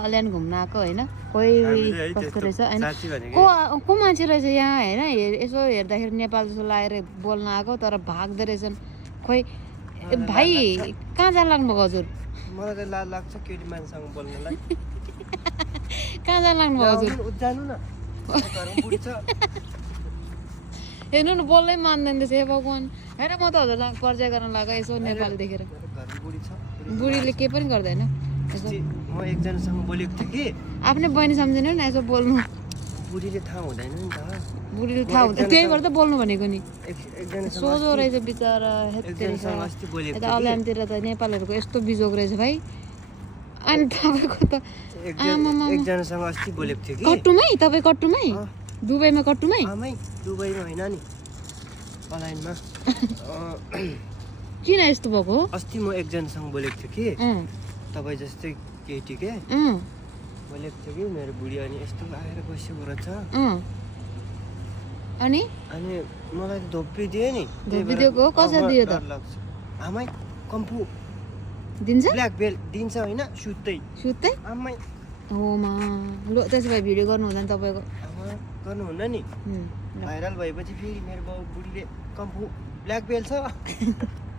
कल्याण घुम्न आएको होइन कोही कस्तो रहेछ होइन को मान्छे रहेछ यहाँ होइन यसो हेर्दाखेरि नेपाल जस्तो लागेर बोल्न आएको तर भाग्दो रहेछन् खोइ भाइ कहाँ जान लाग्नुभएको हजुर मलाई त लाज लाग्छ केटी मान्छेसँग बोल्नलाई कहाँ जान लाग्नुभएको हजुर जानु न घरमा बुढी छ हेर्नु न बोल्नै मान्दैन रहेछ हे भगवान् होइन म त हजुरलाई परिचय गर्न लाग्यो यसो नेपाल देखेर घरमा बुढी छ बुढीले केही पनि गर्दैन यसो म एकजनासँग बोलेको थिएँ कि आफ्नै बहिनी सम्झिनु न यसो बोल्नु बुढीले थाहा हुँदैन नि त बुढीले थाहा हुन्छ त्यही भएर त बोल्नु भनेको नि एकजनासँग सोझो रहेछ बिचरा एकजनासँग अस्ति बोलेको यता अलामतिर त नेपालहरूको यस्तो बिजोग रहेछ भाइ अनि तपाईँको त आमामा एकजनासँग अस्ति बोलेको थिएँ कि कट्टुमै तपाईँ कट्टुमै दुबईमा कट्टुमै आमै दुबईमा होइन नि पलायनमा किन यस्तो भएको अस्ति म एकजनासँग बोलेको थिएँ कि तपाईँ जस्तै केटी के बोलेको थियो कि मेरो बुढी अनि यस्तो आएर बसेको रहेछ अनि अनि मलाई त धोप्पी दियो नि धोपिदिएको कसरी दियो त आमै कम्फु दिन्छ ब्ल्याक बेल्ट दिन्छ होइन सुत्तै सुत्तै आमै होमा लो त्यसो भए भिडियो गर्नु हुँदैन तपाईँको गर्नुहुन्न नि भाइरल भएपछि फेरि मेरो बाउ बुढीले कम्फु ब्ल्याक बेल्ट छ